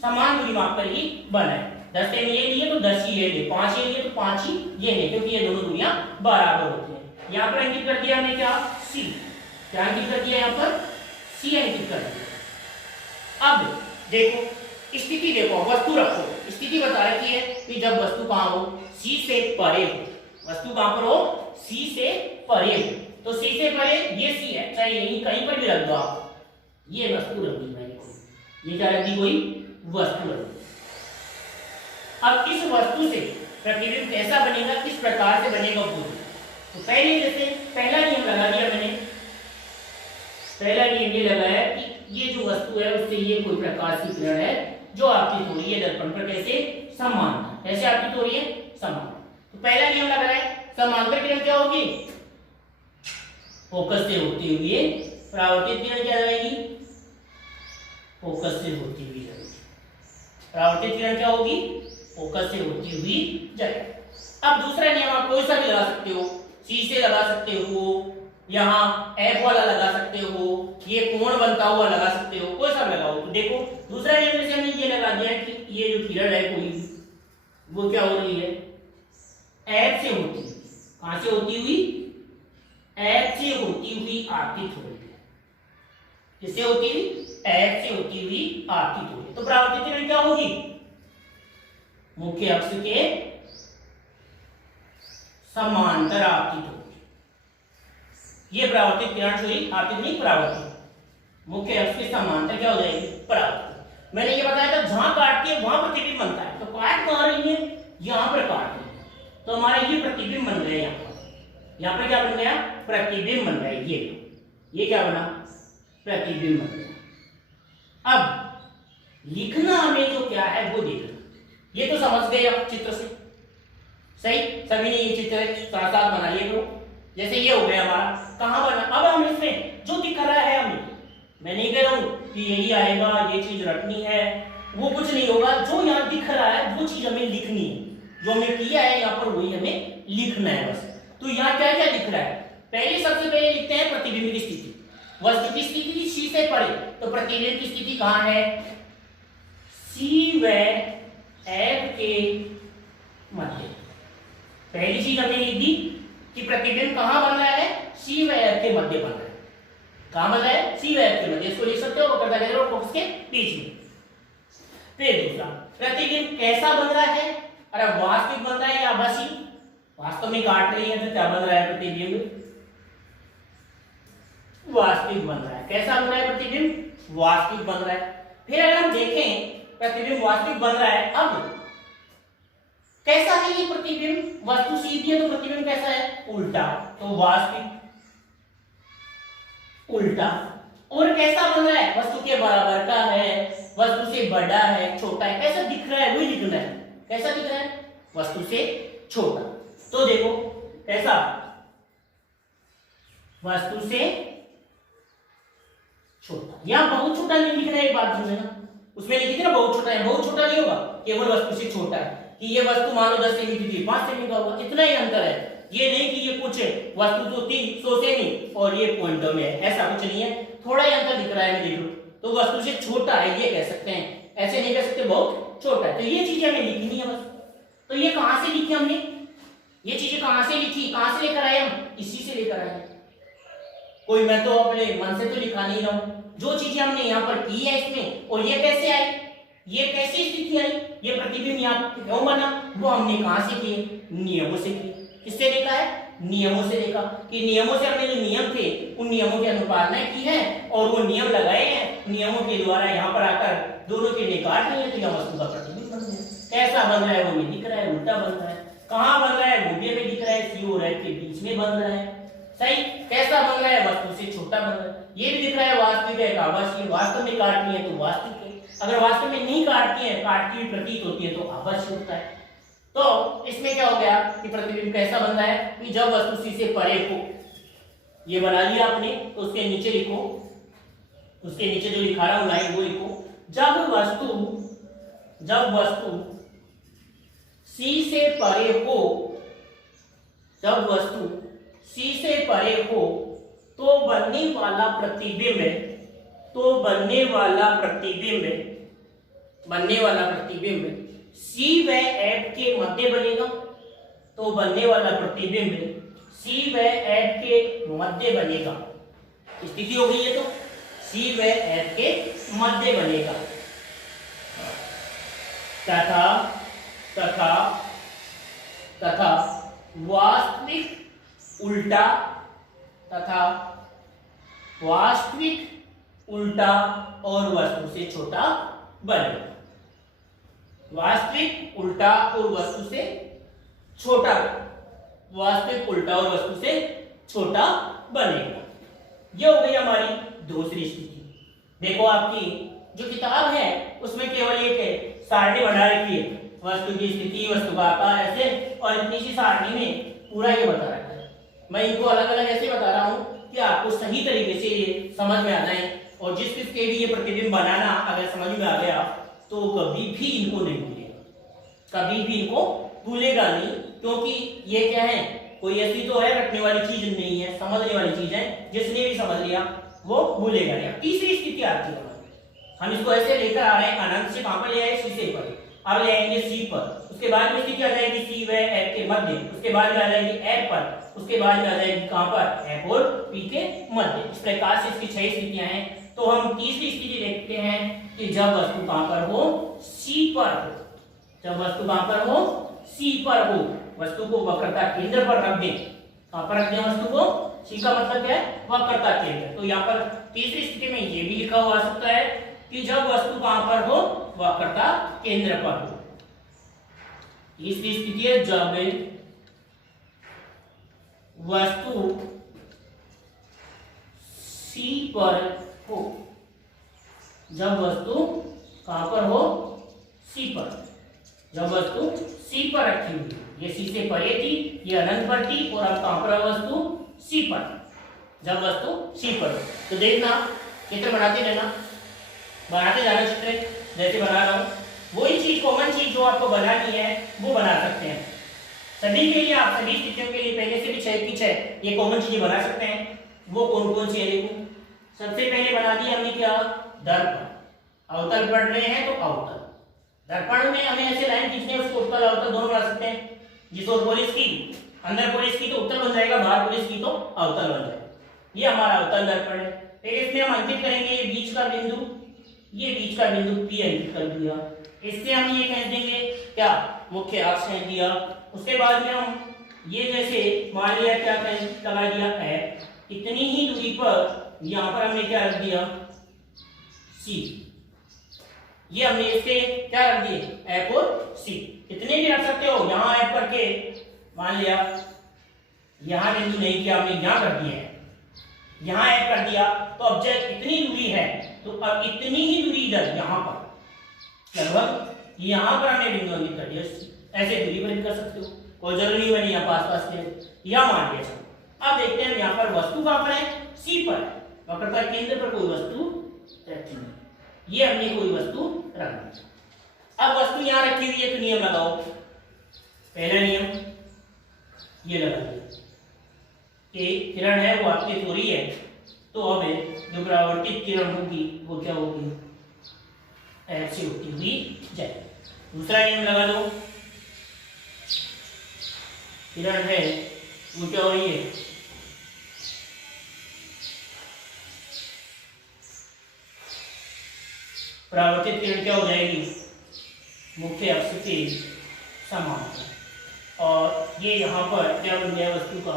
समान दूरी माप कर ही बनाएं। 10 ये लिए तो 10 ही ये लिए, 5 ये लिए तो 5 ही ये लिए, क्योंकि ये दोनों दूरियां बराबर होती हैं। यहाँ पर अंकित कर दिया हमने क्या, C। क्या अंकित कर दिया, यहाँ पर C अंकित कर दिया। अब देखो स्थिति, देखो वस्तु रखो, स्थिति बता रखी है कि जब वस्तु कहाँ हो, C से परे हो। वस्तु कहाँ पर हो, C से परे हो। तो C से परे ये C है, चाहे यहीं कहीं पर भी रख दो आप। ये वस्तु रख दी मैंने, ये क्या रख दी, कोई वस्तु रख दी। अब इस वस्तु से प्रतिबिंब कैसा बनेगा, किस प्रकार से बनेगा वो। तो पहले जैसे पहला नियम लगा दिया मैंने, पहला नियम ये लगाया कि ये जो वस्तु है उससे ये कोई प्रकाश की किरण है जो आपकी हो रही है दर्पण पर, कैसे, समान, कैसे आपकी हो रही है, समान। तो पहला नियम लगा है, समांतर किरण क्या होगी, फोकस से होती हुई परावर्तित किरण क्या रहेगी, फोकस से होती हुई जाएगी। परावर्तित किरण क्या होगी, फोकस से होती हुई जाएगी। अब दूसरा नियम आप कोई सा भी लगा सकते हो, C से लगा सकते हो, यहाँ F वाला लगा सकते हो, ये कोण बनता हुआ लगा सकते हो, कोई सा लगाओ। तो देखो दूसरा नियम जैसे हमने ये लगा दिया कि ये जो किरण है कोई, वो क्या हो रही है, F से होती हुई, कहां से होती हुई, F से होती हुई आपतित हो रही है। किससे होती हुई, F से होती हुई आपतित हो रही है। तो परावर्तित किरण क्या होगी, मुख्य अक्ष के समांतर आपतित होगी। ये परावर्तित किरण सॉरी आपतित नहीं, परावर्तित, मुख्य अक्ष के समांतर क्या हो जाएगी, परावर्तित। मैंने ये बताया था जहां काटती है वहां प्रतिबिंब बनता है, तो काट कहां रही है, यहां पर काट रही है, तो हमारा ये प्रतिबिंब बन गया। यहाँ पर क्या बन गया, प्रतिबिंब बन गया। ये क्या बना, प्रतिबिंब बन गया। अब लिखना हमें जो क्या है वो देखना, ये तो समझ गए आप चित्र से, सही, सभी ने ये चित्र साथ साथ बना लिए। तो जैसे ये हो गया हमारा, कहां बना, अब हम इसमें जो दिख रहा है हमें, मैं नहीं कह रहा हूं कि यही आएगा, ये चीज रखनी है, वो कुछ नहीं होगा। जो यहाँ दिख रहा है वो चीज हमें लिखनी है, जो हमने किया है यहाँ पर वही हमें लिखना है बस। तो यहाँ क्या क्या दिख रहा है, पहले सबसे पहले लिखते हैं प्रतिबिंब की स्थिति। वस्तु की स्थिति C से परे, तो प्रतिबिंब की स्थिति कहां है, C व F के मध्य। पहली चीज हमने लिख दी कि प्रतिबिंब कहां बन रहा है, C व F के मध्य बन रहा है। कहां बन रहा है, C व F के मध्य, इसको लिख सकते हो वक्रता केंद्र और फोकस के बीच में। फिर दूसरा, प्रतिबिंब कैसा बन रहा है, अरे वास्तविक बन रहा है या आभासी, वास्तव में काट रही है तो क्या बन रहा है, प्रतिबिंब वास्तविक बन रहा है। कैसा बन रहा है प्रतिबिंब, वास्तविक बन रहा है। फिर अगर हम देखें प्रतिबिंब वास्तविक बन रहा है, अब कैसा है ये प्रतिबिंब, वस्तु सीधी है तो प्रतिबिंब कैसा है, उल्टा, तो वास्तविक उल्टा। और कैसा बन रहा है, वस्तु के बराबर का है, वस्तु से बड़ा है, छोटा है, कैसा दिख रहा है वही लिखना है। कैसा दिख रहा है, वस्तु से छोटा। तो देखो कैसा, वस्तु से छोटा। यहां बहुत छोटा नहीं लिख रहा है, एक बात समझना, उसमें लिखी थी ना बहुत छोटा है, बहुत छोटा नहीं होगा, केवल वस्तु से छोटा है। कि ये वस्तु मान लो 10 सेमी की थी, 5 सेमी का होगा, इतना ही अंतर है। ये नहीं कि ये कुछ वस्तु तो 300 सेमी और ये पॉइंटों में है, ऐसा कुछ नहीं है, थोड़ा ही अंतर दिख रहा है, देख लो। तो वस्तु से छोटा है ये कह सकते हैं, ऐसे नहीं कह सकते बहुत छोटा है। तो ये चीजें हमें लिखनी है बस। तो ये कहां से लिखी हमने, ये चीजें कहां से लिखी, कहां से लेकर आए हम, इसी से लेकर आए। कोई मैं तो अपने मन से तो लिखा नहीं रहा हूं, जो चीजें हमने यहाँ पर की है इसमें, और ये कैसे आई, ये कैसी स्थिति आई, ये प्रतिबिंब यहाँ क्यों बना, वो हमने कहां से किए, नियमों से किए। किससे देखा है, नियमों से देखा। कि नियमों से हमने जो नियम थे उन नियमों की अनुपालना की है और वो नियम लगाए हैं, नियमों के द्वारा यहाँ पर आकर दोनों के निकाट लिए, तो यह वस्तु का प्रतिबिंब बन गया। कैसा बन रहा है वो में दिख रहा है, उल्टा बन रहा है। कहाँ बन रहा है, मूल्य में दिख रहा है, सी और एफ के बीच में बन रहा है। सही, कैसा बन रहा है, वस्तु से छोटा बन रहा है। ये भी दिख रहा है वास्तविक है, आभासी, वास्तव में काटनी है तो वास्तविक है, अगर वास्तव में नहीं काटती है, काटती हुई प्रतीत होती है तो आभासी होता है। तो इसमें क्या हो गया कि प्रतिबिंब कैसा बन रहा है कि जब वस्तु सी से परे हो, ये बना लिया आपने, तो उसके नीचे लिखो, उसके नीचे जो लिखा रहा हूं लाइन वो लिखो, जब वस्तु सी से परे हो, जब वस्तु सी से परे हो तो बनने वाला प्रतिबिंब सी व एफ के मध्य बनेगा। तो बनने वाला प्रतिबिंब सी व एफ के मध्य बनेगा। स्थिति हो गई है, तो सी व एफ के मध्य बनेगा। तथा वास्तविक उल्टा और वस्तु से छोटा बनेगा। वास्तविक उल्टा और वस्तु से छोटा, वास्तविक उल्टा और वस्तु से छोटा बनेगा। यह हो गई हमारी दूसरी स्थिति। देखो आपकी जो किताब है उसमें केवल एक सारणी बना रखी है, वस्तु की स्थिति, वस्तु का आकार, ऐसे, और इतनी सी सारणी में पूरा ये बता रखा है। मैं इनको अलग अलग ऐसे बता रहा हूँ कि आपको सही तरीके से ये समझ में आना है, और जिस किसके भी ये प्रतिबिंब बनाना अगर समझ में आ गया तो कभी भी इनको नहीं भूलेगा, कभी भी इनको भूलेगा नहीं, क्योंकि ये क्या है, कोई ऐसी तो है रखने वाली चीज नहीं है, समझने वाली चीज है, जिसने भी समझ लिया वो भूलेगा नहीं। तीसरी स्थिति आती है, हम इसको ऐसे लेकर आ रहे हैं, अनंत से कहां पर ले आए, सी से पर, अब ले आएंगे सी पर, उसके बाद में स्थिति आ जाएगी सी व एफ के मध्य, उसके बाद में आ जाएगी एफ पर, उसके बाद में आ जाएगी कहां पर, एफ और पी के मध्य। इस प्रकार से इसकी 6 स्थितियां हैं। तो हम तीसरी स्थिति देखते हैं कि जब वस्तु कहां पर हो, सी पर हो, जब वस्तु कहां पर हो, सी पर हो, वस्तु को वक्रता केंद्र पर रख दें। कहां पर रख दें वस्तु को, सी का मतलब क्या है, वक्रता केंद्र। तो यहाँ पर तीसरी स्थिति में ये भी लिखा हुआ सकता है कि जब वस्तु कहां पर हो, वक्रता केंद्र पर हो। तीसरी स्थिति है जब वस्तु सी पर हो, जब वस्तु कहां पर हो, सी पर, जब वस्तु सी पर रखी हुई, ये सी से परे थी, ये अनंत पर थी, और अब कहां पर है वस्तु, सी पर, जब वस्तु सी पर हो। तो देखना, चित्र बनाते रहना, बनाते जाना चित्र, जैसे बना रहा हूं वही चीज, कॉमन चीज जो आपको बनानी है वो बना सकते हैं। सभी के लिए, आप सभी स्थितियों के लिए पहले से भी 6 की 6 ये कॉमन चीजें बना सकते हैं। वो कौन कौन सी है देखो। सबसे पहले बना दिया हमने क्या, दर्पण, अवतल पढ़ रहे हैं तो अवतल, दर्पण में हमें ऐसे लाइन खींचनी है, उसको उत्तल अवतल दोनों बना सकते हैं। जिस ओर पुलिस की, अंदर पुलिस की तो उत्तल बन जाएगा, बाहर पुलिस की तो अवतल बन जाएगा। ये हमारा अवतल दर्पण है। फिर इसमें हम अंकित करेंगे ये बीच का बिंदु, ये बीच का बिंदु P अंकित कर दिया। इससे हम ये कह देंगे क्या, मुख्य अक्ष है दिया। उसके बाद में हम ये जैसे मान लिया क्या लगा दिया है, इतनी ही दूरी पर यहाँ पर हमने क्या रख दिया, C। ये हमने इसके क्या रख दिए, F और C। इतने भी रख सकते हो, यहाँ F करके मान लिया, यहाँ बिंदु नहीं किया हमने, यहाँ कर दिया है, यहाँ F कर दिया। तो अब जब इतनी दूरी है तो अब इतनी ही दूरी इधर यहाँ पर, लगभग यहाँ पर हमने बिंदु अंकित कर दिया। ऐसे दूरी पर भी कर सकते हो, कोई जरूरी नहीं बनी यहाँ पास के या मान लिया चलो। अब देखते हैं यहाँ पर वस्तु कहाँ पर है, सी पर है, वक्रता केंद्र पर कोई वस्तु रखी है, ये हमने कोई वस्तु रख दी। अब वस्तु यहाँ रखी हुई है तो नियम लगाओ। पहला नियम ये लगा दिया कि किरण है वो आपकी हो रही है, तो हमें जो परावर्तित किरण होगी वो क्या होगी, ऐसे होती हुई जाए। दूसरा नियम लगा दो, किरण है वो क्या हो रही है, परावर्तित किरण क्या हो जाएगी, मुख्य अक्ष के समांतर, और ये यहाँ पर क्या बन गया, वस्तु का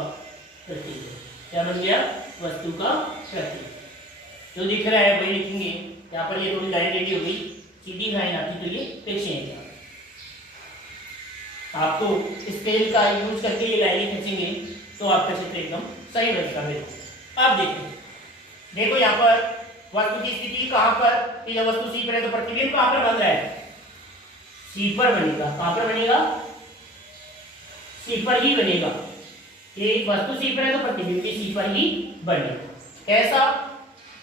प्रतीक। क्या बन गया, वस्तु का प्रतीक। जो दिख रहा है वही लिखेंगे। यहाँ पर ये थोड़ी लाइन रेडी हो गई, सीधी लाइन आती तो ये खींचेंगे। आपको स्केल का यूज करके ये लाइन खींचेंगे तो आपका चित्र एकदम सही बनेगा। अब देखो यहाँ पर वस्तु की स्थिति कहाँ पर, कि जब वस्तु सी पर है तो प्रतिबिंब कहाँ पर बन रहा है, सी पर बनेगा। कहाँ पर बनेगा, सी पर ही बनेगा। ये वस्तु सी पर है तो प्रतिबिंब भी सी पर ही बनेगा। ऐसा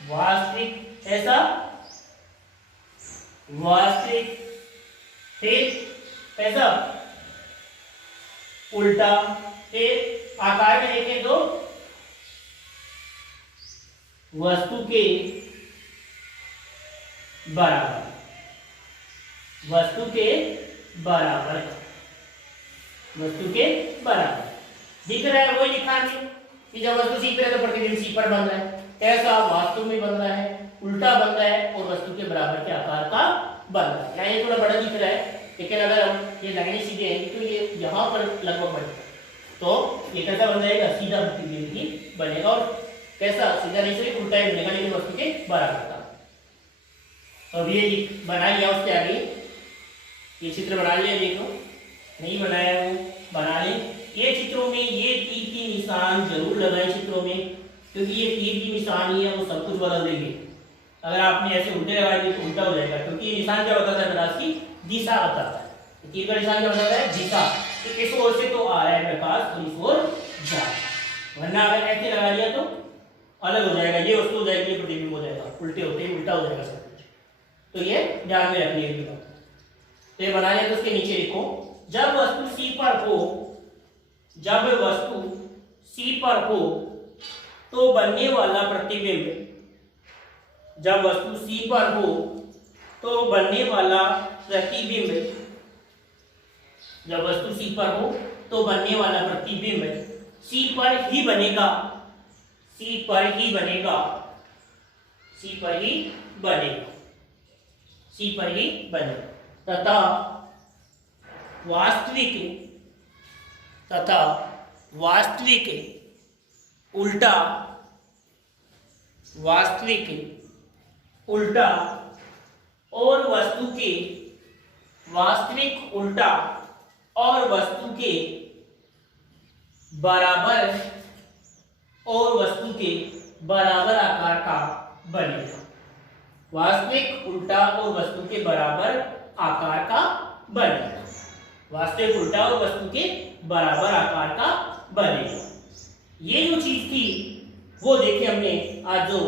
वास्तविक, ऐसा वास्तविक, फिर ऐसा उल्टा। फिर आकार में देखें तो वस्तु के बराबर, वस्तु के बराबर, वस्तु के बराबर दिख रहा है, वही लिखा है कि जब वस्तु सी पर है तो प्रतिबिंब सी पर बन रहा है। ऐसा वास्तव में बन रहा है, उल्टा बन रहा है और वस्तु के बराबर के आकार का बन रहा है। यहाँ ये थोड़ा बड़ा दिख रहा है, लेकिन अगर हम ये लाइनें सीधे हैं तो ये यहाँ पर लगभग बढ़ेगा, तो ये कैसा बन जाएगा, सीधा प्रतिबिंब ही बनेगा। और कैसा, सीधा नहीं से उल्टा ही बनेगा, लेकिन वस्तु के बराबर का। अब ये बना लिया, उसके आगे ये चित्र बना लिया, देखो नहीं बनाया वो बना ले। ये चित्रों में ये तीर की निशान जरूर लगाए चित्रों में, क्योंकि ये तीर की निशान ही है वो सब कुछ बदल देंगे। अगर आपने ऐसे उल्टे लगा दिए तो उल्टा हो जाएगा, क्योंकि ये निशान क्या बताता है, प्रकाश की दिशा बताता है। तीर का निशान क्या बताता है, दिशा। तो इस ओर से तो आ रहा है प्रकाश और इस ओर जा रहा है, वरना अगर ऐसे लगा दिया तो अलग हो जाएगा, ये वस्तु हो जाएगी, ये प्रतिबिंब हो जाएगा, उल्टे होते ही उल्टा हो जाएगा सब कुछ। तो ये ध्यान में रखने की बात। तो ये बना लिया, तो उसके नीचे लिखो, जब वस्तु सी पर हो, जब वस्तु सी पर हो तो बनने वाला प्रतिबिंब, जब वस्तु सी पर हो तो बनने वाला प्रतिबिंब, जब वस्तु सी पर हो तो बनने वाला प्रतिबिंब सी पर ही बनेगा, सी पर ही बनेगा, सी पर ही बनेगा, सी पर ही बनेगा। तथा वास्तविक, तथा वास्तविक उल्टा, वास्तविक उल्टा और वस्तु के, वास्तविक उल्टा और वस्तु के बराबर, और वस्तु के बराबर आकार का बनेगा। वास्तविक उल्टा और वस्तु के बराबर आकार का बनेगा, वास्तविक उल्टा और वस्तु के बराबर आकार का बनेगा। ये जो चीज थी वो देखे हमने आज, जो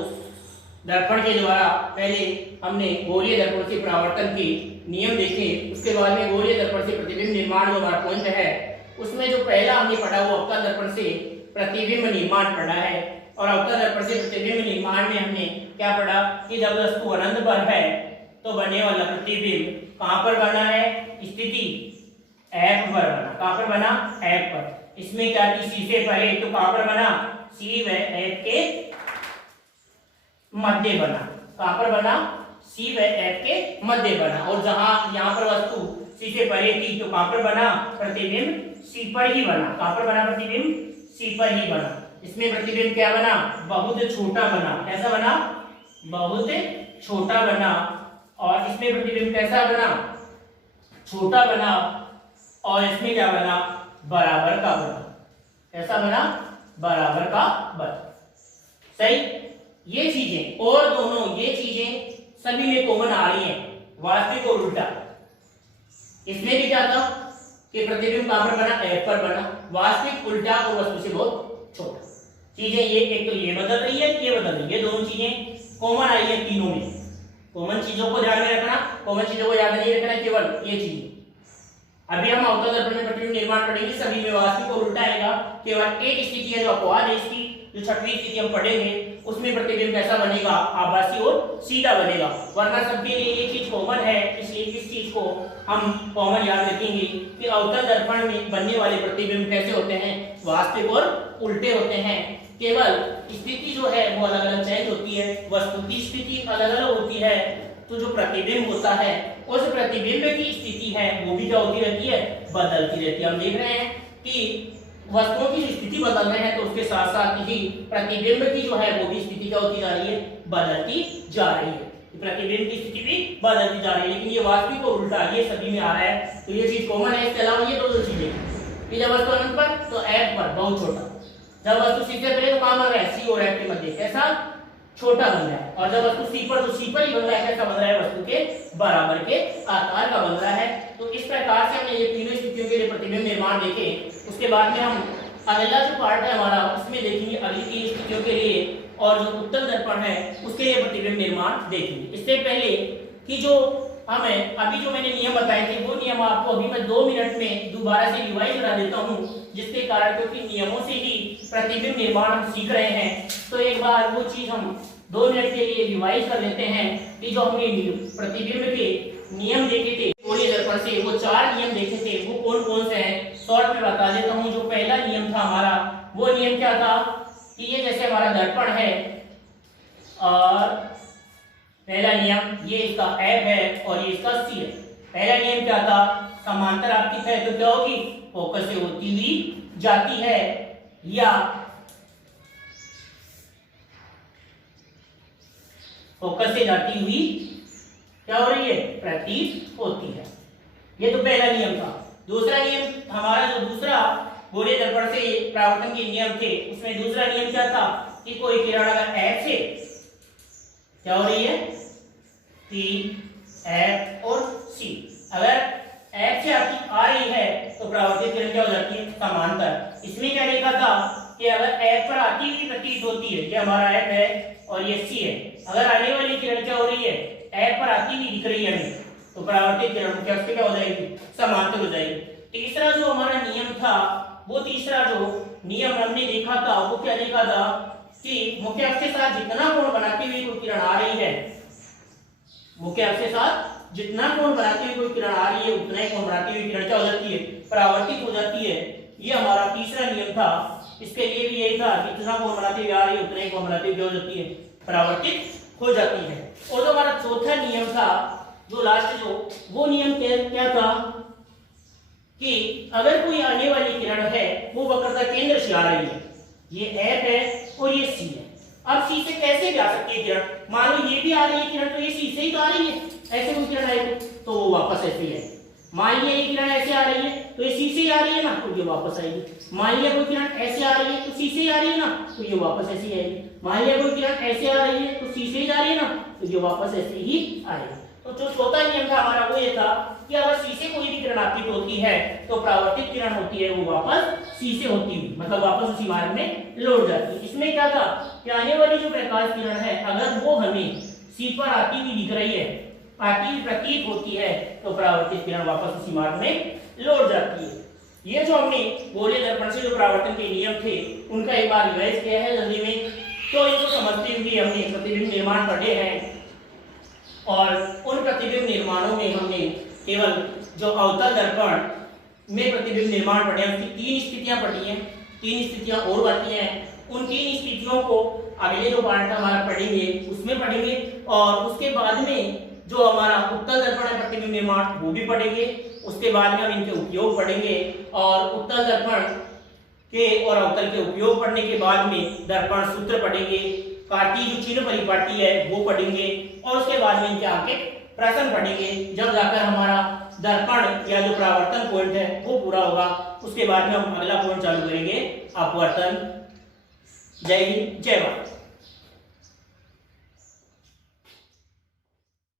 दर्पण के द्वारा पहले हमने गोलीय दर्पण से परावर्तन के नियम देखे, उसके बाद में गोलीय दर्पण से प्रतिबिंब निर्माण जो हमारा पॉइंट है, उसमें जो पहला हमने पढ़ा वो अवतल दर्पण से प्रतिबिंब निर्माण पढ़ा है। और अवतल दर्पण से प्रतिबिंब निर्माण में हमने क्या पढ़ा कि जब वस्तु अनंत पर है तो बनने वाला प्रतिबिंब कहां पर बना है, स्थिति F पर बना। कहां पर बना, F पर। इसमें क्या थी, सी से परे, तो कहां पर बना, C व F के मध्य बना। कहां पर बना, C व F के मध्य बना। और जहां यहां पर वस्तु C से परे थी तो कहां पर बना, प्रतिबिंब C पर ही बना। कहां पर बना, प्रतिबिंब C पर ही बना। इसमें प्रतिबिंब क्या बना, बहुत छोटा बना। कैसा बना, बहुत छोटा बना। और इसमें प्रतिबिंब कैसा बना, छोटा बना। और इसमें क्या बना, बराबर का बना। कैसा बना, बराबर का बना। सही। ये चीजें और दोनों ये चीजें सभी में कॉमन आ रही हैं, वास्तविक और उल्टा। इसमें भी क्या था कि प्रतिबिंब कहां पर बना, F पर बना, वास्तविक उल्टा और वस्तु से बहुत छोटा। चीजें ये एक तो ये बदल रही है, ये बदल रही है, दोनों चीजें कॉमन आई है तीनों में। कॉमन चीजों को ध्यान में रखना, कॉमन चीजों को याद नहीं रखना, केवल ये चीज। अभी हम अवतल दर्पण में प्रतिबिंब निर्माण पढ़ेंगे, सभी में वास्तविक और उल्टा आएगा। केवल एक स्थिति है जो अपवाद है इसकी, जो छठवीं स्थिति हम पढ़ेंगे, उसमें प्रतिबिंब कैसा बनेगा, आभासी और सीधा बनेगा। वरना सबके लिए ये चीज कॉमन है, इसलिए इस चीज को हम कॉमन याद रखेंगे कि अवतल दर्पण में बनने वाले प्रतिबिंब कैसे होते हैं, वास्तविक और उल्टे होते हैं। केवल स्थिति जो है वो अलग अलग चेंज होती है, वस्तु की स्थिति अलग अलग होती है, तो जो प्रतिबिंब होता है उस प्रतिबिंब की स्थिति है वो भी क्या होती रहती है, बदलती रहती है। हम देख रहे हैं कि वस्तुओं की स्थिति बदल रहे हैं, तो उसके साथ साथ ही प्रतिबिंब की जो है वो भी स्थिति क्या होती जा रही है, बदलती जा रही है। प्रतिबिंब की स्थिति भी बदलती जा रही है, लेकिन ये वास्तविक और उल्टा ये सभी में आ रहा है, तो ये चीज कॉमन है। इसके अलावा ये दो चीजें कि जब वस्तु अनंत पर तो F पर बहुत छोटा, जब वस्तु C से परे तो कहां बन रहा है, C और F के मध्य कैसा छोटा बन रहा है, और जब वस्तु C पर तो C पर ही बन रहा है, कैसा बन रहा है, वस्तु के बराबर के आकार का बन रहा है। तो इस प्रकार से हमने ये तीनों स्थितियों के लिए प्रतिबिंब निर्माण देखे। उसके बाद में हम अगला जो पार्ट है हमारा, उसमें देखेंगे अगली तीन स्थितियों के लिए, और जो उत्तल दर्पण है उसके लिए प्रतिबिंब निर्माण देखेंगे। इससे पहले कि जो हमें अभी जो मैंने नियम बताए थे वो नियम आपको अभी मैं 2 मिनट में दोबारा से रिवाइज करा देता हूं, जिसके कारण क्योंकि नियमों से ही प्रतिबिंब निर्माण हम सीख रहे हैं, तो एक बार वो चीज हम 2 मिनट के लिए रिवाइज कर लेते हैं कि जो हमने प्रतिबिंब के नियम देखे थे गोलीय दर्पण से, वो 4 नियम देखे थे, वो कौन कौन से हैं शॉर्ट में बता देता हूं। जो पहला नियम था हमारा, वो नियम क्या था कि ये जैसे हमारा दर्पण है, और पहला नियम ये इसका F है और ये इसका C है। पहला नियम क्या था, समांतर आपकी है तो क्या होगी, फोकस से होती हुई जाती है या फोकस से जाती हुई क्या हो रही है, प्रतीत होती है। ये तो पहला नियम था। दूसरा नियम हमारा जो दूसरा गोलीय दर्पण से परावर्तन के नियम थे, उसमें दूसरा नियम क्या था कि कोई किरण अगर F से क्या हो रही है, P, F और C, अगर F से आपकी आ रही है तो परावर्तित किरण क्या हो जाती है, समांतर। इसमें क्या लिखा था कि अगर F पर आती हुई प्रतीत होती है, ये हमारा F है और ये C है, अगर आने वाली किरण क्या हो रही है, F पर आती हुई दिख रही है हमें, तो परावर्तित किरण क्या उसके क्या हो जाएगी, समांतर हो जाएगी। तीसरा जो हमारा नियम था, वो तीसरा जो नियम हमने देखा था वो क्या देखा था कि मुख्य अक्ष के साथ जितना कोण बनाती हुई कोई किरण आ रही है, मुख्य अक्ष के साथ जितना कोण बनाती हुई कोई किरण आ रही है, उतना ही कोण बनाती हुई किरण क्या हो जाती है, परावर्तित हो जाती है। ये हमारा तीसरा नियम था। इसके लिए भी यही था कि जितना कोण बनाती हुई आ रही है उतना ही कोण बनाती हुई हो जाती है, परावर्तित हो जाती है। और जो हमारा चौथा नियम था, जो लास्ट जो वो नियम क्या था कि अगर कोई आने वाली किरण है वो वक्रता केंद्र से आ रही है, ये F है और ये C है। अब C से कैसे भी आ सकती है किरण, मान लो ये भी आ रही है किरण, तो ये C से ही तो आ रही है, ऐसे कोई किरण आए तो वो वापस ऐसे ही है। मान लिया ये किरण ऐसे आ रही है तो ये C से ही आ रही है ना, तो ये वापस आएगी। मान लिया कोई किरण ऐसे आ रही है तो C से ही आ रही है ना, तो ये वापस ऐसे ही आएगी। मान लिया कोई किरण ऐसे आ रही है तो C से ही जा रही है ना, तो ये वापस ऐसे ही आएगी। तो जो चौथा नियम था हमारा वो ये था कि अगर C से कोई भी किरण आपकी होती है तो परावर्तित किरण होती है वो वापस C से होती हुई, मतलब वापस उसी मार्ग में लौट जाती है। इसमें क्या था कि आने वाली जो प्रकाश किरण है अगर वो हमें C पर आती हुई दिख रही है, आती हुई प्रतीत होती है, तो परावर्तित किरण वापस उसी मार्ग में लौट जाती है। ये जो हमने गोलीय दर्पण से जो परावर्तन के नियम थे उनका एक बार रिवाइज किया है जल्दी में, तो इनको समझते हुए हमने प्रतिबिंब निर्माण पढ़े हैं, और उन प्रतिबिंब निर्माणों में हमने केवल जो अवतल दर्पण में प्रतिबिंब निर्माण पढ़े हैं उसकी 3 स्थितियां पढ़ी हैं, 3 स्थितियां और बाकी हैं। उन 3 स्थितियों को अगले जो पार्ट हमारा पढ़ेंगे उसमें पढ़ेंगे, और उसके बाद में जो हमारा उत्तल दर्पण है प्रतिबिंब निर्माण वो भी पढ़ेंगे। उसके बाद में हम इनके उपयोग पढ़ेंगे, और उत्तल दर्पण के और अवतल के उपयोग पढ़ने के बाद में दर्पण सूत्र पढ़ेंगे, कार्तीय जो चिन्ह परिपाटी है वो पढ़ेंगे, और उसके बाद में इनके आगे प्रश्न पढ़ेंगे। जब जाकर हमारा दर्पण या जो परावर्तन पॉइंट है वो पूरा होगा, उसके बाद में हम अगला पॉइंट चालू करेंगे अपवर्तन। जय हिंद, जय भारत।